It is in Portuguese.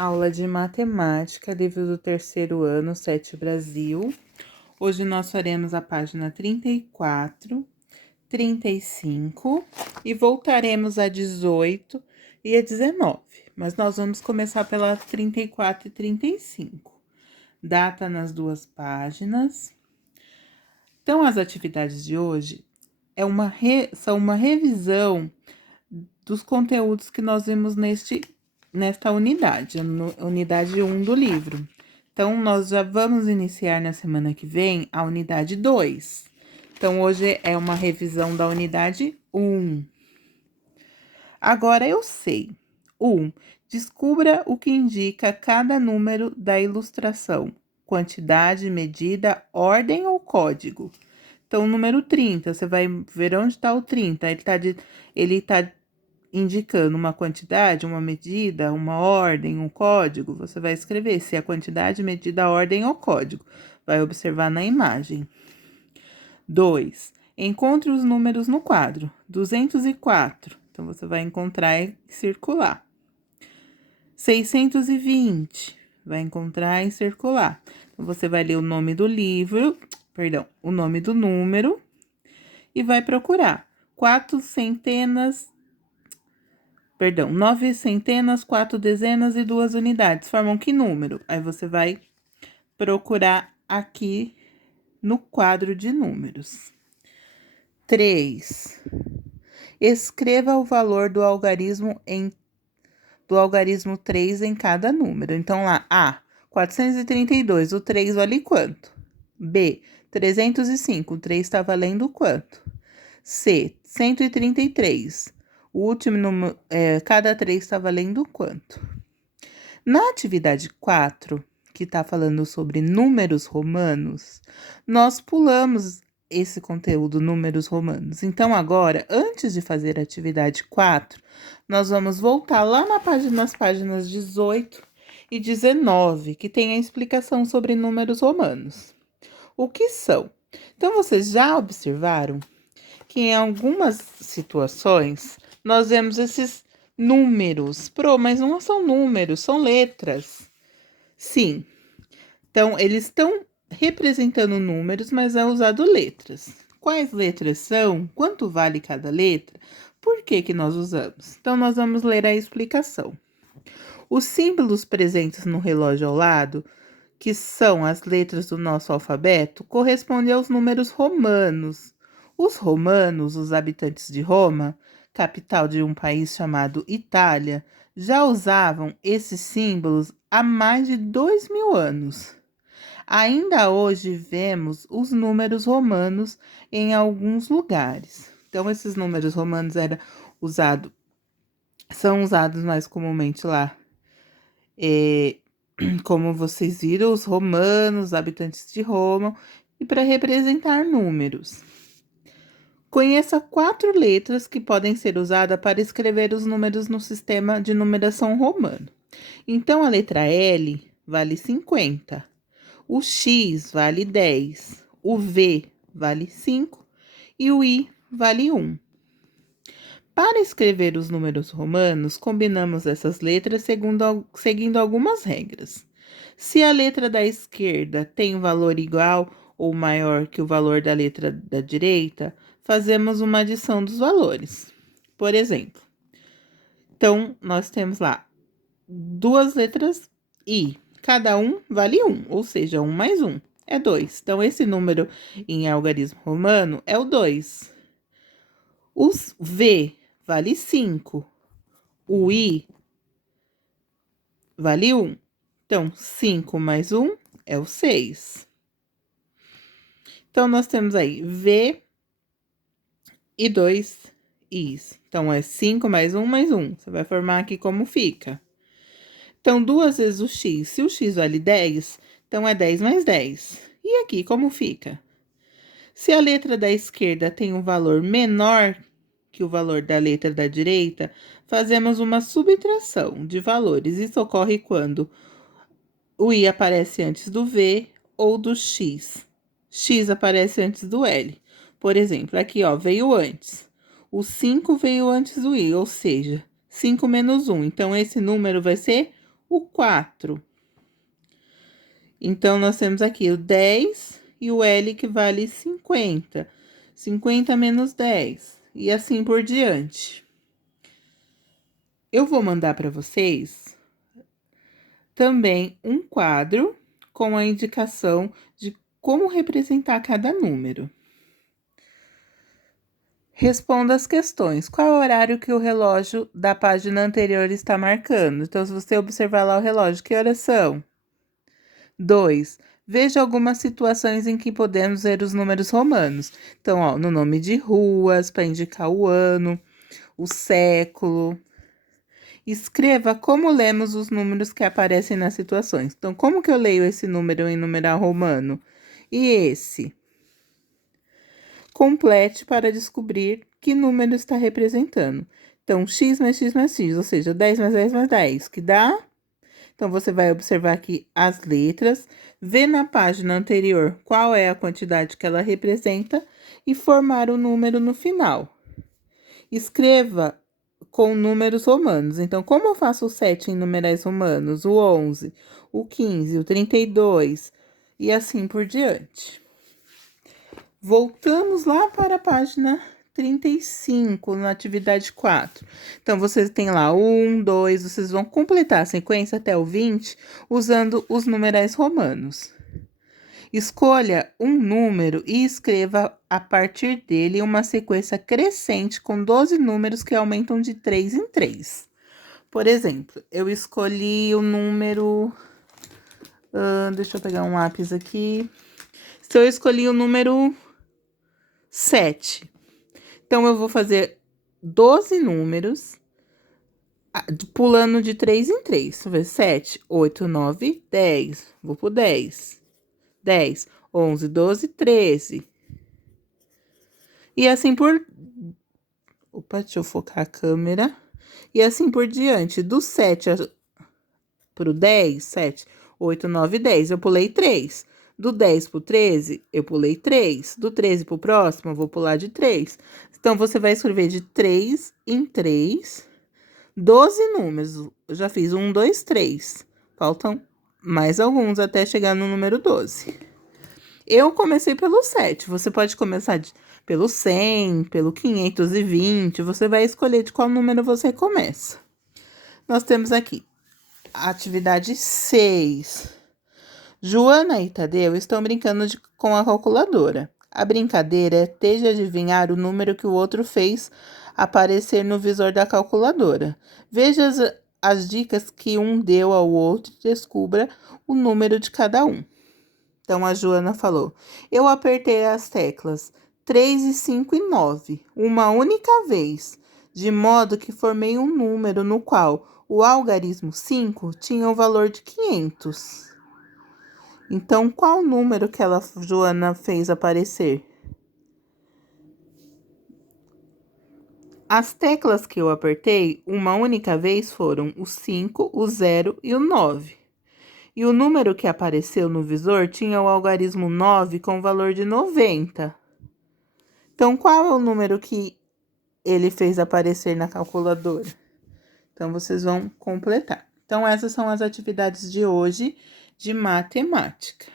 Aula de matemática, livro do terceiro ano, 7 Brasil. Hoje nós faremos a página 34, 35 e voltaremos a 18 e a 19. Mas nós vamos começar pela 34 e 35. Data nas duas páginas. Então, as atividades de hoje são uma revisão dos conteúdos que nós vimos nesta unidade, unidade 1 do livro. Então, nós já vamos iniciar na semana que vem a unidade 2. Então, hoje é uma revisão da unidade 1. Agora eu sei. 1. Descubra o que indica cada número da ilustração. Quantidade, medida, ordem ou código. Então, o número 30, você vai ver onde está o 30. Ele tá indicando uma quantidade, uma medida, uma ordem, um código. Você vai escrever se é quantidade, medida, ordem ou código. Vai observar na imagem. 2. Encontre os números no quadro. 204. Então, você vai encontrar e circular. 620. Vai encontrar e circular. Então, você vai ler o nome do livro, o nome do número e vai procurar. 9 centenas, 4 dezenas e 2 unidades. Formam que número? Aí você vai procurar aqui no quadro de números. 3. Escreva o valor do algarismo 3 em cada número. Então, lá, A, 432, o 3 vale quanto? B, 305, o 3 está valendo quanto? C, 133, o último número, cada 3 está valendo quanto? Na atividade 4, que está falando sobre números romanos, nós pulamos esse conteúdo, números romanos. Então, agora, antes de fazer a atividade 4, nós vamos voltar lá nas páginas 18 e 19, que tem a explicação sobre números romanos. O que são? Então, vocês já observaram que em algumas situações nós vemos esses números. Mas não são números, são letras. Sim. Então, eles estão representando números, mas é usado letras. Quais letras são? Quanto vale cada letra? Por que nós usamos? Então, nós vamos ler a explicação. Os símbolos presentes no relógio ao lado, que são as letras do nosso alfabeto, correspondem aos números romanos. Os romanos, os habitantes de Roma, capital de um país chamado Itália, já usavam esses símbolos há mais de 2000 anos. Ainda hoje vemos os números romanos em alguns lugares. Então, esses números romanos são usados mais comumente lá. Como vocês viram, os romanos, habitantes de Roma, e para representar números. Conheça 4 letras que podem ser usadas para escrever os números no sistema de numeração romano. Então, a letra L vale 50, o X vale 10, o V vale 5 e o I vale 1. Para escrever os números romanos, combinamos essas letras seguindo algumas regras. Se a letra da esquerda tem um valor igual ou maior que o valor da letra da direita, fazemos uma adição dos valores. Por exemplo, então, nós temos lá 2 letras I. Cada um vale 1, ou seja, 1 mais 1 é 2. Então, esse número em algarismo romano é o 2. Os V vale 5. O I vale 1. Então, 5 mais 1 é o 6. Então, nós temos aí V e 2 Is. Então, é 5 mais 1 mais 1. Você vai formar aqui como fica. Então, 2 vezes o X. Se o X vale 10, então é 10 mais 10. E aqui, como fica? Se a letra da esquerda tem um valor menor que o valor da letra da direita, fazemos uma subtração de valores. Isso ocorre quando o I aparece antes do V ou do X. X aparece antes do L. Por exemplo, aqui, ó, veio antes. O 5 veio antes do I, ou seja, 5 menos 1. Então, esse número vai ser o 4. Então, nós temos aqui o 10 e o L que vale 50. 50 menos 10. E assim por diante. Eu vou mandar para vocês também um quadro com a indicação de como representar cada número. Responda as questões. Qual é o horário que o relógio da página anterior está marcando? Então, se você observar lá o relógio, que horas são? 2. Veja algumas situações em que podemos ver os números romanos. Então, ó, no nome de ruas, para indicar o ano, o século. Escreva como lemos os números que aparecem nas situações. Então, como que eu leio esse número em numeral romano? E esse? Complete para descobrir que número está representando. Então, x mais x mais x, ou seja, 10 mais 10 mais 10, que dá? Então, você vai observar aqui as letras, ver na página anterior qual é a quantidade que ela representa e formar o número no final. Escreva com números romanos. Então, como eu faço o 7 em numerais romanos, o 11, o 15, o 32 e assim por diante. Voltamos lá para a página 35, na atividade 4. Então, vocês têm lá 1, 2, vocês vão completar a sequência até o 20 usando os numerais romanos. Escolha um número e escreva a partir dele uma sequência crescente com 12 números que aumentam de 3 em 3. Por exemplo, eu escolhi o número... deixa eu pegar um lápis aqui. Se eu escolhi o número 7. Então, eu vou fazer 12 números, pulando de 3 em 3. Deixa eu ver, 7, 8, 9, 10. Vou pro 10. 10, 11, 12, 13. E assim por... Opa, deixa eu focar a câmera. E assim por diante. Do 7 pro 10, 7, 8, 9, 10. Eu pulei 3. Do 10 pro 13, eu pulei 3. Do 13 pro próximo, eu vou pular de 3. Então, você vai escrever de 3 em 3, 12 números. Eu já fiz 1, 2, 3. Faltam mais alguns até chegar no número 12. Eu comecei pelo 7. Você pode começar pelo 100, pelo 520. Você vai escolher de qual número você começa. Nós temos aqui a atividade 6. Joana e Tadeu estão brincando com a calculadora. A brincadeira é ter de adivinhar o número que o outro fez aparecer no visor da calculadora. Veja as dicas que um deu ao outro e descubra o número de cada um. Então, a Joana falou: eu apertei as teclas 3 e 5 e 9, uma única vez, de modo que formei um número no qual o algarismo 5 tinha o valor de 500. Então, qual número que Joana fez aparecer? As teclas que eu apertei uma única vez foram o 5, o 0 e o 9. E o número que apareceu no visor tinha o algarismo 9 com valor de 90. Então, qual é o número que ele fez aparecer na calculadora? Então, vocês vão completar. Então, essas são as atividades de hoje de matemática.